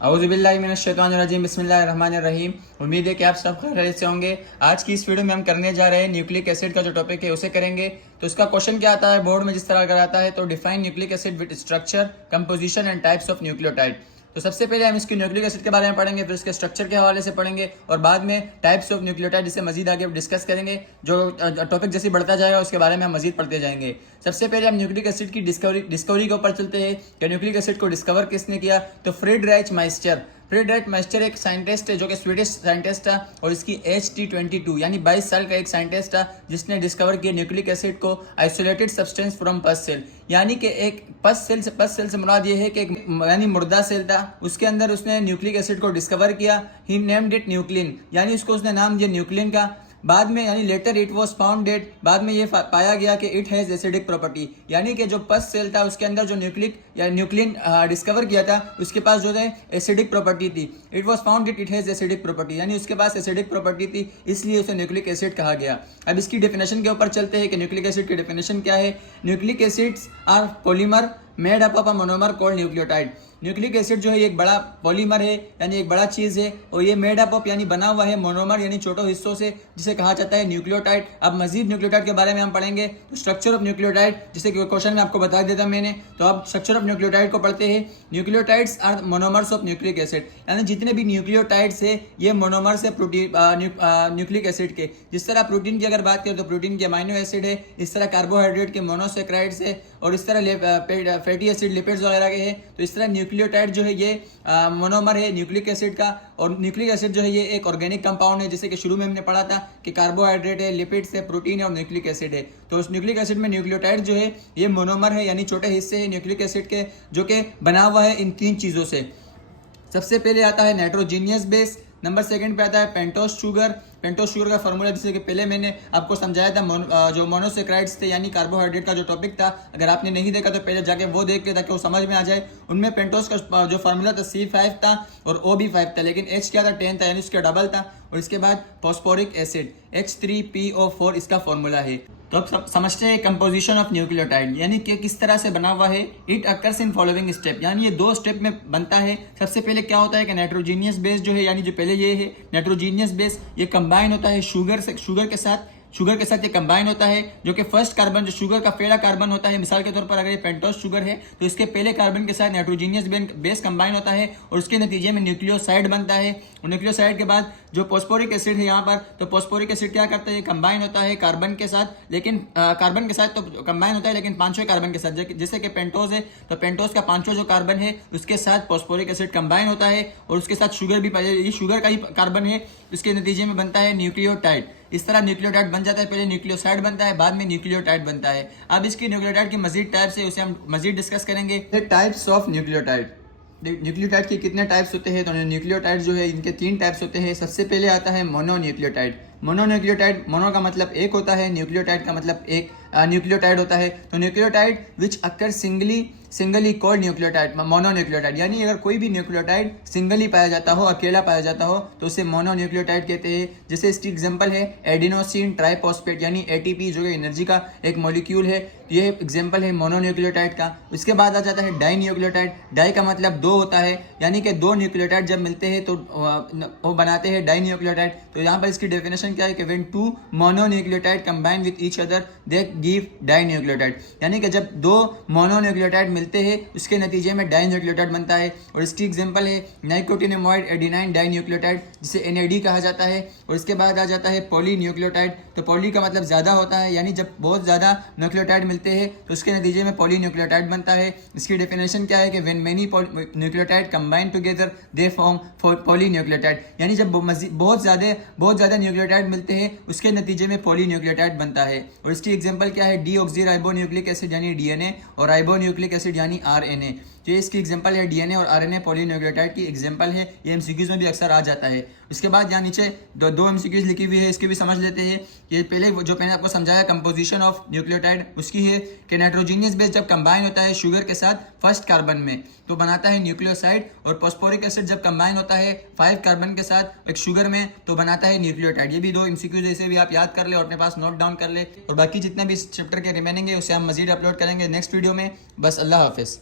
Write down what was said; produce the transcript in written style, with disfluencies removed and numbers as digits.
औज़ुबिल्लाहिमिनश्शैतानिर्रजीम बिस्मिल्लाहिर्रहमानिर्रहीम। उम्मीद है कि आप सब खैरियत से होंगे। आज की इस वीडियो में हम करने जा रहे हैं न्यूक्लिक एसिड का जो टॉपिक है उसे करेंगे। तो इसका क्वेश्चन क्या आता है बोर्ड में, जिस तरह अगर आता है तो define nucleic acid with structure, composition and types of nucleotide. तो सबसे पहले हम इसकी न्यूक्लिक एसिड के बारे में पढ़ेंगे, फिर उसके स्ट्रक्चर के हवाले से पढ़ेंगे और बाद में टाइप्स ऑफ न्यूक्लियोटाइड जिसे मजीद आगे डिस्कस करेंगे। जो टॉपिक जैसे बढ़ता जाएगा उसके बारे में हम मजीद पढ़ते जाएंगे। सबसे पहले हम न्यूक्लिक एसिड की डिस्कवरी के ऊपर चलते हैं कि न्यूक्लिक एसिड को डिस्कवर किसने किया। तो फ्रीडराइच माइस्टर एक साइंटिस्ट है जो कि स्वीडिश साइंटिस्ट था और इसकी HT22 यानी 22 साल का एक साइंटिस्ट था जिसने डिस्कवर किया न्यूक्लिक एसिड को आइसोलेटेड सब्सटेंस फ्रॉम पस सेल, यानी कि एक पस सेल से मुराद ये है कि एक यानी मुर्दा सेल था, उसके अंदर उसने न्यूक्लिक एसिड को डिस्कवर किया। ही नेम्ड इट न्यूक्लिन, यानी उसको उसने नाम दिया न्यूक्लिन का। बाद में यानी later it was found that, बाद में ये पाया गया कि इट हैज एसिडिक प्रॉपर्टी, यानी कि जो पस सेल था उसके अंदर जो न्यूक्लिन डिस्कवर किया था उसके पास जो है एसिडिक प्रॉपर्टी थी। It was found it has acidic property, यानी उसके पास एसिडिक प्रॉपर्टी थी, इसलिए उसे न्यूक्लिक एसिड कहा गया। अब इसकी डेफिनेशन के ऊपर चलते हैं कि न्यूक्लिक एसिड की डेफिनेशन क्या है। Nucleic acids are polymer made up of a monomer called nucleotide. Nucleic acid जो है एक बड़ा पॉलीमर है, यानी एक बड़ा चीज है, और ये मेड अप ऑफ यानी बना हुआ है मोनोमर यानी छोटे हिस्सों से, जिसे कहा जाता है न्यूक्लियोटाइड। अब मजीद न्यूक्लियोटाइड के बारे में हम पढ़ेंगे। तो स्ट्रक्चर ऑफ न्यूक्लियोटाइड, जैसे कि क्वेश्चन में आपको बता देता मैंने, तो अब स्ट्रक्चर ऑफ न्यूक्लियोटाइड को पढ़ते हैं। Nucleotides are monomers of nucleic acid, यानी जितने भी न्यूक्लियोटाइड्स है ये मोनोमर्स है न्यूक्लिक एसिड के। जिस तरह प्रोटीन की अगर बात करें तो प्रोटीन के अमाइनो एसिड है, इस तरह कार्बोहाइड्रेट के मोनोसेक्राइड्स है, और इस तरह फैटी एसिड लिपिड्स वगैरह के हैं। तो इस तरह न्यूक्लियोटाइड जो है ये मोनोमर है न्यूक्लिक एसिड का। और न्यूक्लिक एसिड जो है ये एक ऑर्गेनिक कंपाउंड है, जैसे कि शुरू में हमने पढ़ा था कि कार्बोहाइड्रेट है, लिपिड्स है, प्रोटीन है और न्यूक्लिक एसिड है। तो उस न्यूक्लिक एसिड में न्यूक्लियोटाइड जो है ये मोनोमर है, यानी छोटे हिस्से हैं न्यूक्लिक एसिड के, जो कि बना हुआ है इन तीन चीज़ों से। सबसे पहले आता है नाइट्रोजीनियस बेस, नंबर सेकंड पे आता है पेंटोस शुगर। पेंटोस शुगर का फॉर्मूला जैसे कि पहले मैंने आपको समझाया था, जो मोनोसेक्राइड्स थे यानी कार्बोहाइड्रेट का जो टॉपिक था, अगर आपने नहीं देखा तो पहले जाके वो देख ले ताकि वो समझ में आ जाए। उनमें पेंटोस का जो फार्मूला था C5 था और O भी 5 था, लेकिन H क्या था 10 था, यानी उसका डबल था। और इसके बाद फॉस्फोरिक एसिड H3PO4 इसका फॉर्मूला है। तो अब सब समझते हैं कंपोजिशन ऑफ न्यूक्लियोटाइड, यानी कि किस तरह से बना हुआ है। It occurs in following step, यानी ये दो स्टेप में बनता है। सबसे पहले क्या होता है कि नाइट्रोजीनियस बेस जो है, यानी जो पहले ये है नाइट्रोजीनियस बेस, ये कंबाइन होता है शुगर के साथ ये कंबाइन होता है, जो कि फर्स्ट कार्बन जो शुगर का पहला कार्बन होता है। मिसाल के तौर पर अगर ये पेंटोस शुगर है तो इसके पहले कार्बन के साथ नाइट्रोजीनियस बेस कंबाइन होता है और उसके नतीजे में न्यूक्लियोसाइड बनता है। और न्यूक्लियोसाइड के बाद जो फॉस्फोरिक एसिड है यहाँ पर, तो फॉस्फोरिक एसिड क्या करता है, कंबाइन होता है कार्बन के साथ, लेकिन कार्बन के साथ तो कंबाइन होता है लेकिन पांचवें कार्बन के साथ। जैसे कि पेंटोस है तो पेंटोस का पांचवा जो कार्बन है उसके साथ फॉस्फोरिक एसिड कंबाइन होता है और उसके साथ शुगर भी, ये शुगर का ही कार्बन है, उसके नतीजे में बनता है न्यूक्लियोटाइड। इस तरह न्यूक्लियोटाइड बन जाता है, पहले न्यूक्लियोसाइड बनता है, बाद में न्यूक्लियोटाइड बनता है। अब इसकी न्यूक्लियोटाइड की मजीद टाइप्स है, उसे हम मजीद डिस्कस करेंगे। टाइप्स ऑफ न्यूक्लियोटाइड, न्यूक्लियोटाइड के कितने टाइप्स होते हैं, तो न्यूक्लियोटाइड जो है इनके 3 टाइप्स होते हैं। सबसे पहले आता है मोनोन्यूक्लियोटाइड। मोनोन्यूक्लियोटाइड, मोनो का मतलब एक होता है, न्यूक्लियोटाइड का मतलब एक न्यूक्लियोटाइड होता है। तो न्यूक्लियोटाइड विच अकर सिंगली कॉल्ड न्यूक्लियोटाइड, मोनोन्यूक्लियोटाइड, यानी अगर कोई भी न्यूक्लियोटाइड सिंगली पाया जाता हो, अकेला पाया जाता हो, तो उसे मोनोन्यूक्लियोटाइड कहते हैं। जैसे इसकी एग्जांपल है एडिनोसिन ट्राइफॉस्फेट, यानी ATP जो है एनर्जी का एक मॉलिक्यूल है, ये एग्जांपल है मोनोन्यूक्लियोटाइड का। उसके बाद आ जाता है डाइन्यूक्लियोटाइड। डाई का मतलब दो होता है, यानी कि दो न्यूक्लियोटाइड जब मिलते हैं तो वो बनाते हैं डाइन्यूक्लियोटाइड। तो यहाँ पर इसकी डेफिनेशन क्या है कि when two mononucleotide combine with each other they give dinucleotide, यानी कि जब दो मोनोन्यूक्लियोटाइड मिलते हैं उसके नतीजे में डाइन्यूक्लियोटाइड बनता है। और इसकी एग्जांपल है नाइकोटिनामाइड एडेनाइन डाइन्यूक्लियोटाइड, जिसे NAD कहा जाता है। और इसके बाद आ जाता है पॉलीन्यूक्लियोटाइड। तो पॉली का मतलब ज्यादा होता है, यानी जब बहुत ज्यादा न्यूक्लियोटाइड मिलते हैं तो उसके नतीजे में पॉलीन्यूक्लियोटाइड बनता है। इसकी डेफिनेशन क्या है कि when many nucleotide combine together they form polynucleotide, यानी जब बहुत ज्यादा न्यूक्लियोटाइड मिलते हैं उसके नतीजे में पॉलीन्यूक्लियोटाइड बनता है। और इसकी एग्जांपल क्या है, डीऑक्सीराइबोन्यूक्लिक एसिड यानी DNA और राइबोन्यूक्लिक एसिड यानी RNA। तो ये इसकी एग्जांपल है, DNA और RNA पॉलीन्यूक्लियोटाइड की एग्जांपल है। ये MCQs में भी अक्सर आ जाता है। उसके बाद यहाँ नीचे दो MCQs लिखी हुई है, इसके भी समझ लेते हैं। ये पहले जो मैंने आपको समझाया कंपोजिशन ऑफ न्यूक्लियोटाइड, उसकी है कि नाइट्रोजीनियस बेस जब कंबाइन होता है शुगर के साथ फर्स्ट कार्बन में तो बनाता है न्यूक्लियोसाइड, और फॉस्फोरिक एसिड जब कंबाइन होता है 5 कार्बन के साथ एक शुगर में तो बनाता है न्यूक्लियोटाइड। ये भी 2 MCQs जैसे भी आप याद कर ले और अपने पास नोट डाउन कर ले। और बाकी जितने भी इस चैप्टर के रिमेनिंग है उसे हम मजीद अपलोड करेंगे नेक्स्ट वीडियो में। बस अल्लाह हाफिज़।